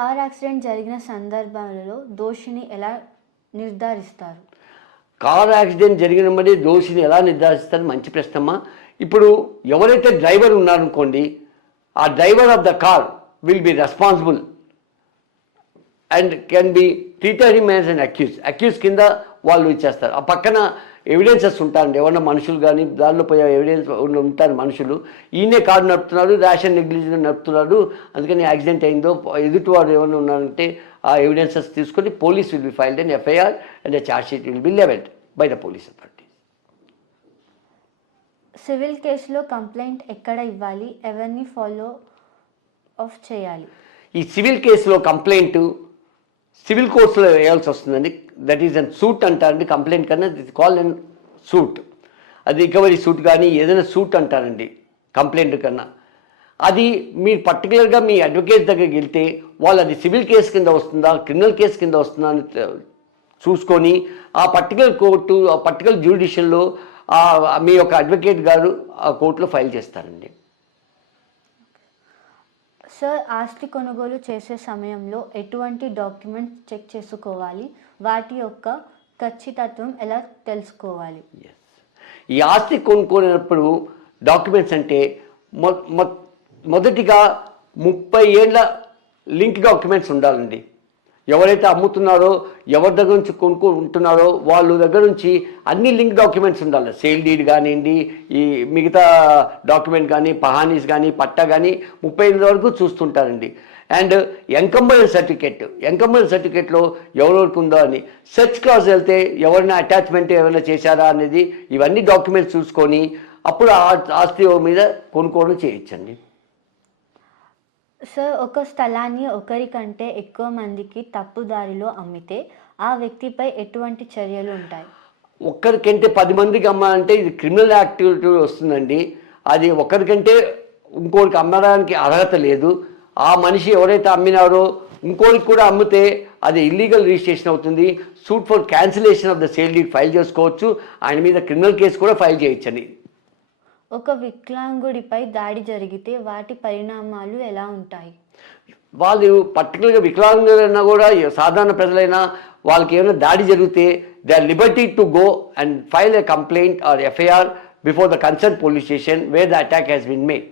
Car accident జరిగిన సందర్భాలలో దోషిని ఎలా నిర్ధారిస్తారు? కార్ యాక్సిడెంట్ జరిగిన మరి దోషిని ఎలా నిర్ధారిస్తారు? మంచి ప్రశ్నమ్మా. ఇప్పుడు ఎవరైతే డ్రైవర్ ఉన్నారనుకోండి, ఆ driver of the car will be responsible and can be treated him as an accused కింద వాళ్ళు ఇచ్చేస్తారు. ఆ పక్కన ఎవిడెన్సెస్ ఉంటారండి, ఎవరన్నా మనుషులు కానీ దానిలో పోయే ఎవిడెన్స్ ఉంటారు మనుషులు. ఈయనే కారు నడుపుతున్నాడు, ర్యాష్ అండ్ నెగ్లిజెంట్ నడుపుతున్నాడు, అందుకని యాక్సిడెంట్ అయిందో ఎదుటివాడు ఏమైనా ఉన్నారంటే ఆ ఎవిడెన్సెస్ తీసుకొని police will be filed and FIR and charge sheet will be levelled by the police authority. Civil కేసులో కంప్లైంట్ ఎక్కడ ఇవ్వాలి, ఎవరిని ఫాలో అప్ చేయాలి? ఈ సివిల్ కేసులో కంప్లైంట్ సివిల్ కోర్టులో వేయాల్సి వస్తుందండి. దట్ ఈజ్ అన్ సూట్ అంటారండి. కంప్లైంట్ కన్నా దిస్ కాల్ అండ్ సూట్. అది రికవరీ సూట్ కానీ ఏదైనా సూట్ అంటారండి కంప్లైంట్ కన్నా. అది మీరు పర్టికులర్గా మీ అడ్వకేట్ దగ్గరికి వెళ్తే వాళ్ళు అది సివిల్ కేసు కింద వస్తుందా క్రిమినల్ కేసు కింద వస్తుందా అని చూసుకొని ఆ పర్టికులర్ కోర్టు ఆ పర్టికులర్ జ్యుడిషియల్లో మీ యొక్క అడ్వకేట్ గారు ఆ కోర్టులో ఫైల్ చేస్తారండి. సార్, ఆస్తి కొనుగోలు చేసే సమయంలో ఎటువంటి డాక్యుమెంట్స్ చెక్ చేసుకోవాలి, వాటి యొక్క ఖచ్చితత్వం ఎలా తెలుసుకోవాలి? ఈ ఆస్తి కొనుక్కునేటప్పుడు డాక్యుమెంట్స్ అంటే మొదటిగా 30 ఏళ్ళ లింక్ డాక్యుమెంట్స్ ఉండాలండి. ఎవరైతే అమ్ముతున్నారో ఎవరి దగ్గర నుంచి కొనుక్కుంటున్నారో వాళ్ళ దగ్గర నుంచి అన్ని లింక్ డాక్యుమెంట్స్ ఉండాలి. సేల్ డీడ్ కానివ్వండి, ఈ మిగతా డాక్యుమెంట్ కానీ, పహానీస్ కానీ, పట్టా కానీ 30 ఏళ్ళ వరకు చూస్తుంటారండి. అండ్ ఎంకంబరెన్స్ సర్టిఫికేట్లో ఎవరెవరికి ఉందో అని సెర్చ్ క్లాస్ వెళ్తే ఎవరైనా అటాచ్మెంట్ ఏమైనా చేశారా అనేది ఇవన్నీ డాక్యుమెంట్స్ చూసుకొని అప్పుడు ఆస్తి మీద కొనుగోలు చేయొచ్చండి. సార్, ఒక స్థలాన్ని ఒకరికంటే ఎక్కువ మందికి తప్పుదారిలో అమ్మితే ఆ వ్యక్తిపై ఎటువంటి చర్యలు ఉంటాయి? ఒక్కరికంటే 10 మందికి అమ్మాలంటే ఇది క్రిమినల్ యాక్టివిటీ వస్తుందండి. అది ఒకరికంటే ఇంకోరికి అమ్మడానికి అర్హత లేదు. ఆ మనిషి ఎవరైతే అమ్మినారో ఇంకోరికి కూడా అమ్మితే అది ఇల్లీగల్ రిజిస్ట్రేషన్ అవుతుంది. Suit for cancellation of the sale deed file చేసుకోవచ్చు. ఆయన మీద క్రిమినల్ కేసు కూడా ఫైల్ చేయొచ్చండి. ఒక వికలాంగుడిపై దాడి జరిగితే వాటి పరిణామాలు ఎలా ఉంటాయి? వాళ్ళు పర్టికులర్గా వికలాంగులైనా కూడా సాధారణ ప్రజలైనా వాళ్ళకి ఏమైనా దాడి జరిగితే they are liberty to go and file a complaint or FIR before the concern police station where the attack has been made.